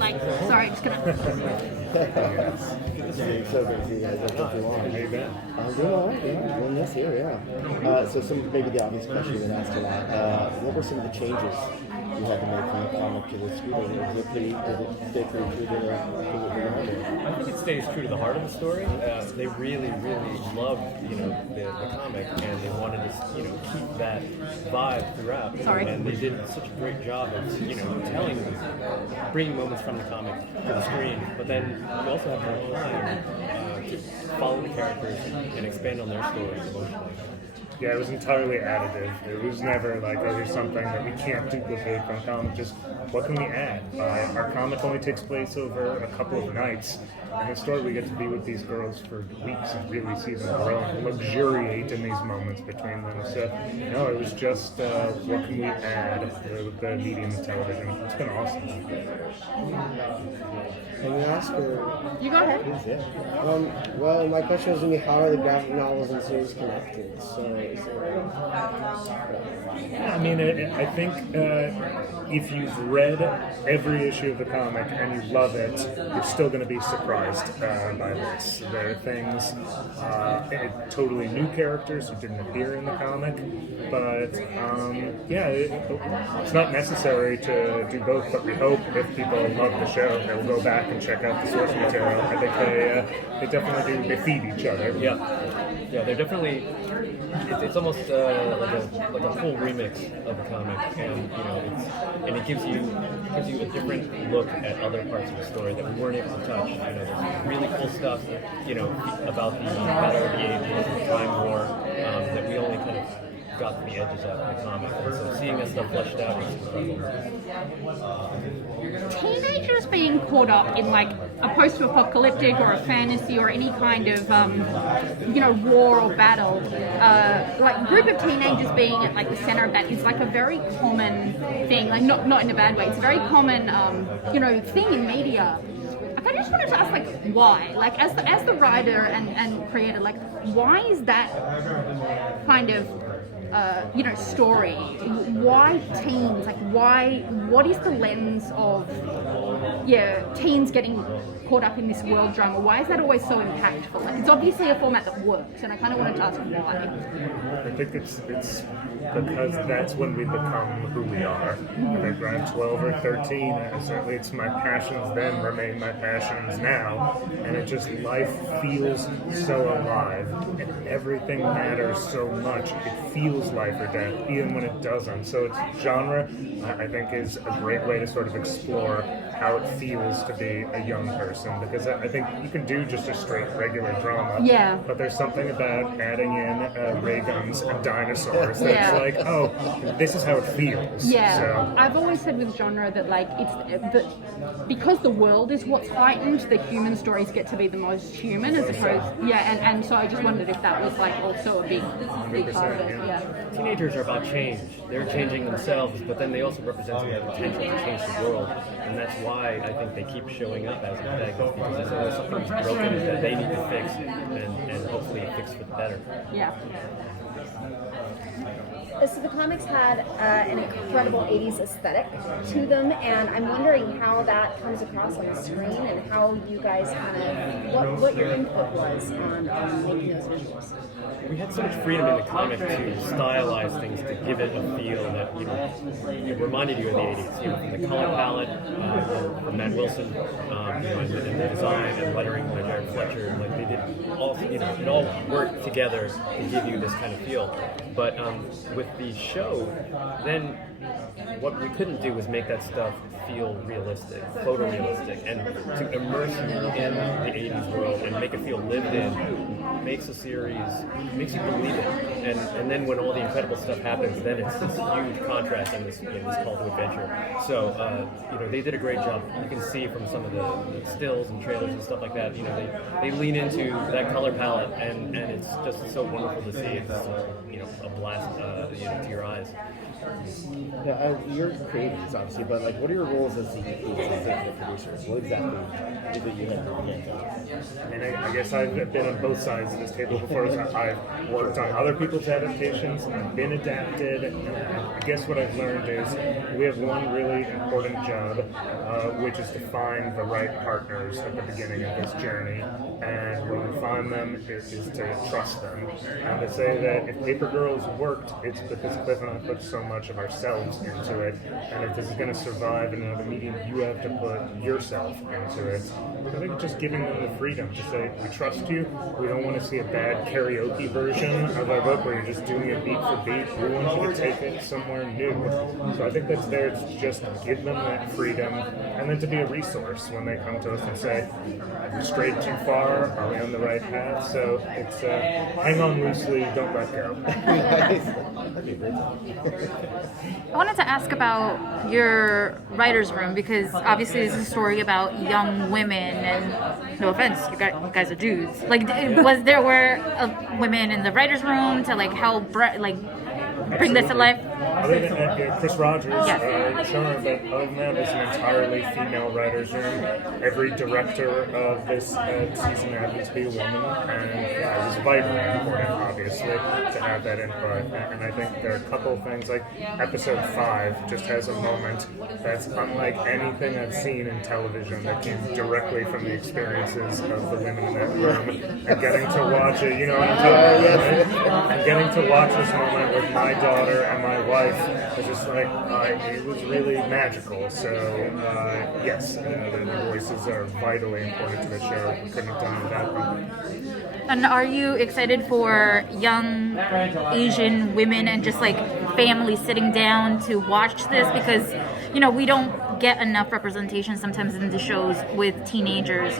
like, sorry, just gonna. So good to see you guys. That's too long. How you been? I'm doing all right. Yeah, doing this here. Yeah. So maybe the obvious question you asked a lot. What were some of the changes you had to make from the comic to the screen? Did it stay pretty true to the novel? I think it stays true to the heart of the story. They really, really loved, the comic, and they wanted to, keep that vibe throughout. Sorry. And they did such a great job of, bringing moments from the comic to the screen. But then you also have more time to follow the characters and expand on their stories emotionally. Yeah, it was entirely additive. It was never like, oh, here's something that we can't duplicate from comic. Just what can we add? Our comic only takes place over a couple of nights. In the story, we get to be with these girls for weeks and really see them grow and luxuriate in these moments between them. So, no, it was just what can we add with the medium of television. It's been awesome. Can we ask her? You go ahead. Please, yeah. Well, my question was going to be, how are the graphic novels and series connected? So, Yeah, I mean, I think if you've read every issue of the comic and you love it, you're still going to be surprised by this. There are things, totally new characters who didn't appear in the comic, but it's not necessary to do both, but we hope if people love the show, they'll go back and check out the source material. I think they definitely do, they feed each other. Yeah, they're definitely. It's almost like a full remix of the comic, and it gives you a different look at other parts of the story that we weren't able to touch. There's really cool stuff, about the Battle of the Ages and the Time War that we only kind of got the edges of in the comic. And so seeing that stuff fleshed out is incredible. Teenagers being caught up in like a post-apocalyptic or a fantasy or any kind of war or battle, like group of teenagers being at like the center of that is like a very common thing, like not in a bad way. It's a very common thing in media. I just wanted to ask, like, why? Like, as the writer and creator, like, why is that kind of story? Why teens? Like, why? What is the lens of teens getting caught up in this world drama? Why is that always so impactful? Like, it's obviously a format that works, and I kind of wanted to ask why. I think it's because that's when we become who we are. Whether I'm 12 or 13, and certainly it's my passions then remain my passions now, and it just, life feels so alive, and everything matters so much. It feels life or death, even when it doesn't. So it's genre, I think, is a great way to sort of explore how it feels to be a young person, because I think you can do just a straight regular drama, but there's something about adding in ray guns and dinosaurs that's like, oh, this is how it feels. So I've always said with genre that, like, because the world is what's heightened, the human stories get to be the most human as opposed, and so I just wondered if that was like also a big part of it. Teenagers are about change. They're changing themselves, but then they also represent the potential to change the world, and that's why I think they keep showing up as antagonists, because there's something that's broken that they need to fix, and hopefully fix for the better. So the comics had an incredible 80s aesthetic to them, and I'm wondering how that comes across on the screen and how you guys kind of, what your input was on making those visuals. We had so much freedom in the comic to stylize things, to give it a feel that, it reminded you of the 80s, from the color palette, from Matt Wilson, and the design and lettering by Jared Fletcher, like they did all, it all worked together to give you this kind of feel. But with the show, then what we couldn't do was make that stuff feel realistic, photorealistic, and to immerse you in the 80s world and make it feel lived in makes a series, makes you believe it. And then when all the incredible stuff happens, then it's this huge contrast and this call to adventure. So, they did a great job. You can see from some of the stills and trailers and stuff like that, they lean into that color palette, and it's just so wonderful to see. It's, a blast, to your eyes. You're creative, obviously, but like, what are your roles as the executive producer? What exactly did you have to get done? And I guess I've been on both sides of this table before. So I've worked on other people's adaptations, I've been adapted, and I guess what I've learned is we have one really important job, which is to find the right partners at the beginning of this journey. And when we find them, it is to trust them. And to say that if Paper Girls worked, it's because Cliff and I put so much of ourselves into it. And if this is going to survive in another medium, you have to put yourself into it. I think just giving them the freedom to say, we trust you, we don't want to see a bad karaoke version of our book where you're just doing it beat for beat. We want you to take it somewhere new. So I think that's there to just give them that freedom and then to be a resource when they come to us and say, are we strayed too far? Are we on the right path? So it's hang on loosely, don't let go. I wanted to ask about your writer's room because obviously this is a story about young women, and no offense, you guys are dudes. Like, was there women in the writer's room to like help bring this to life? Other than Chris Rogers, Yes. Chiang, but other than that, it's an entirely female writer's room. Every director of this season happened to be a woman, and yeah, it was vitally important, obviously, to have that input. And I think there are a couple of things, like episode 5 just has a moment that's unlike anything I've seen in television that came directly from the experiences of the women in that room. And getting to watch it, you know what I'm talking about, right? And getting to watch this moment with my daughter and my wife was just like, it was really magical. So, yes, the voices are vitally important to the show. We couldn't have done it without them. And are you excited for young Asian women and just like families sitting down to watch this? Because, you know, we don't get enough representation sometimes in the shows with teenagers.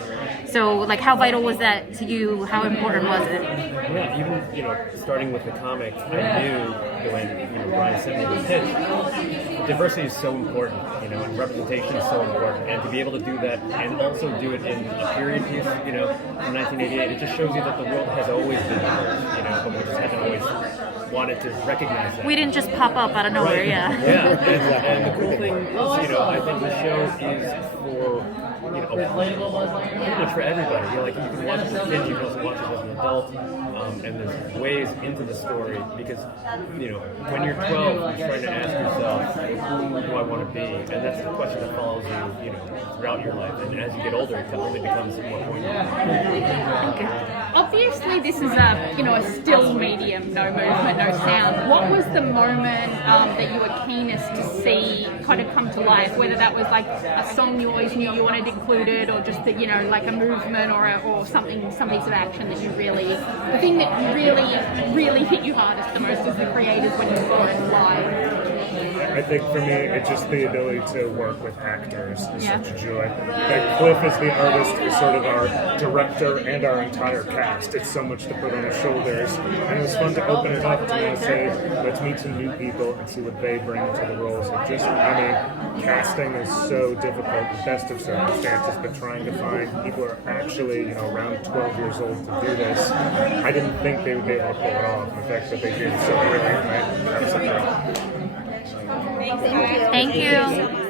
So, like, how vital was that to you? How important was it? Yeah, even, starting with the comic, I knew when, Brian sent me the pitch, diversity is so important, and representation is so important. And to be able to do that and also do it in a period piece, in 1988, it just shows you that the world has always been diverse, but we just haven't always wanted to recognize that. We didn't just pop up out of nowhere, Right. yeah. Yeah, and the cool thing is, I think the show is for, pretty much for everybody. You can watch it as a kid, you can also watch it as an adult, and there's ways into the story because, when you're 12, you're trying to ask yourself, who do I want to be? And that's the question that follows you, throughout your life. And as you get older, it only becomes more poignant. Obviously, this is a still medium, no movement, no sound. What was the moment that you were keenest to see kind of come to life? Whether that was like a song you always knew you wanted included, or just that like a movement or something, some piece of action that the thing that really hit you hardest the most as the creators when you saw it live. I think for me, it's just the ability to work with actors is Yeah. such a joy. That Cliff as the artist is sort of our director and our entire cast. It's so much to put on his shoulders. And it was fun to open it up to say, let's meet some new people and see what they bring to the roles. Casting is so difficult, the best of circumstances, but trying to find people who are actually, around 12 years old to do this, I didn't think they would be able to pull it off. The fact that they did so brilliantly, that was a Thank you.